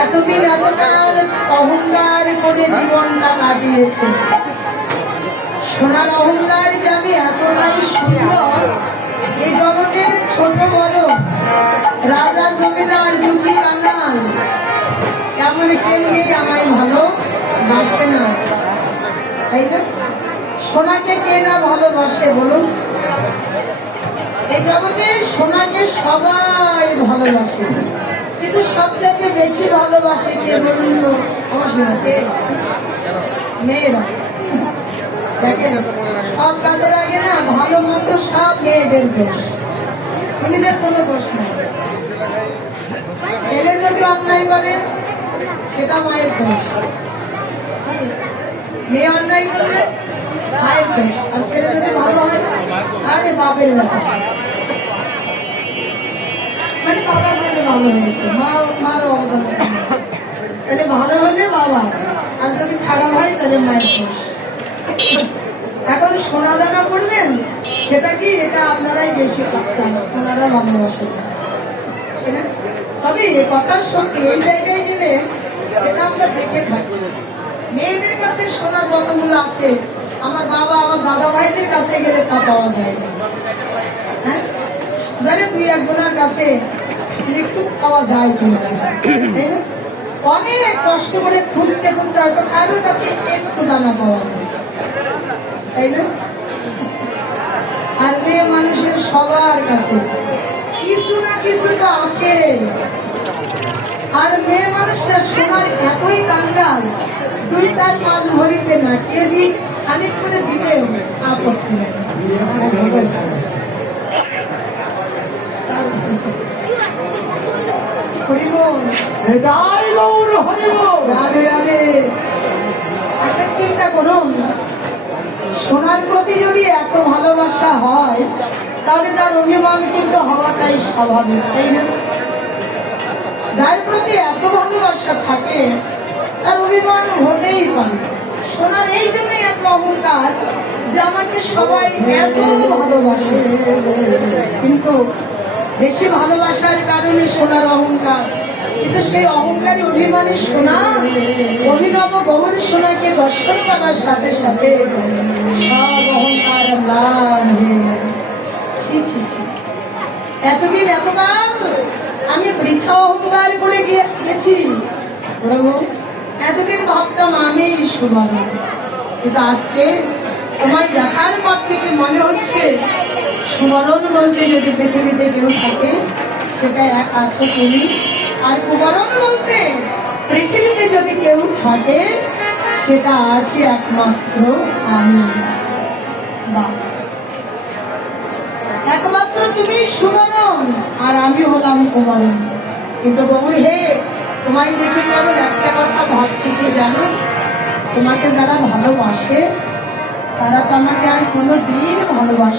এতদিন এতকাল অহংকার করে জীবনটা কাটিয়েছে সোনার অহংকার যে আমি এতটাই সুন্দর এই জগতের ছোট বড় বাসে না। তাই না? সোনাকে কে না ভালোবাসে বলুন? এই জগতে সোনাকে সবাই ভালোবাসে। কিন্তু সবচাইতে বেশি ভালোবাসে কে বলুন তো? আমার সোনাকে মেয়েরা। দেখেন, সব কাজের আগে না ভালো মন্দ সব মেয়েদের দোষ। মেয়েদের কোনো দোষ নেই। ছেলে যদি অন্যায় করে, সেটা মায়ের দোষ। মেয়ে অন্যায় করলে মায়ের দোষ আর ছেলে যদি ভালো হয় আরে বাপের ব্যাপার। মানে বাবার জন্য ভালো হয়েছে, মা, মার অবদান। তাহলে ভালো হলে বাবা, আর যদি খারাপ হয় তাহলে মায়ের দোষ। এখন সোনা দানা করবেন, সেটা কি এটা আপনারাই বেশি চান ওনারা ভালোবাসেন তবে এ কথা সত্যি, এই জায়গায় গেলে সেটা আমরা দেখে থাকি। মেয়েদের কাছে সোনা যতগুলো আছে। আমার বাবা, আমার দাদা ভাইদের কাছে গেলে তা পাওয়া যায়। হ্যাঁ? জানে দুই একজনের কাছে একটু পাওয়া যায় অনেক কষ্ট করে খুঁজতে খুঁজতে হয়তো কারোর কাছে একটু দানা পাওয়া যায়। তাই না? আর মেয়ে মানুষের সবার কাছে কিছু না কিছু তো আছে। আর মেয়ে মানুষের সোনার এতই কাঙ্গাল দুই চার পাঁচ ভরিতে না কেজি খানিক করে দিতে আপত্তি আচ্ছা চিন্তা করুন। সোনার প্রতি যদি এত ভালোবাসা হয় তাহলে তার অভিমান কিন্তু হওয়াটাই স্বাভাবিক তাই না? যার প্রতি এত ভালোবাসা থাকে হতেই পারে সোনার এই জন্যই এত অহংকার যে আমাকে সবাই এত ভালোবাসে। কিন্তু বেশি ভালোবাসার কারণে সোনার অহংকার। কিন্তু সেই অহংকারী অভিমানী সোনা, অভিনব গৌর সোনাকে দর্শন করার সাথে সাথে সব অহংকার ম্লান হয়ে। ছি ছি ছি। এতদিন, এতকাল আমি বৃথা অহংকার করে গিয়ে- গেছি। প্রভু এতদিন ভাবতাম আমি সুবর্ণ কিন্তু আজকে তোমায় দেখার পর থেকে মনে হচ্ছে সুবরণ বলতে যদি পৃথিবীতে কেউ থাকে, সেটা এক আছো তুমি। আর কুবরণ বলতে পৃথিবীতে যদি কেউ থাকে, সেটা আছে একমাত্র আমি। একমাত্র তুমি সুবরণ আর আমি হলাম কুমারণ। কিন্তু গৌরী হে, তোমায় দেখে কেবল একটা তোমাকে যারা ভালোবাসে তারা তো আমাকে আর কোনো দিন ভালোবাসে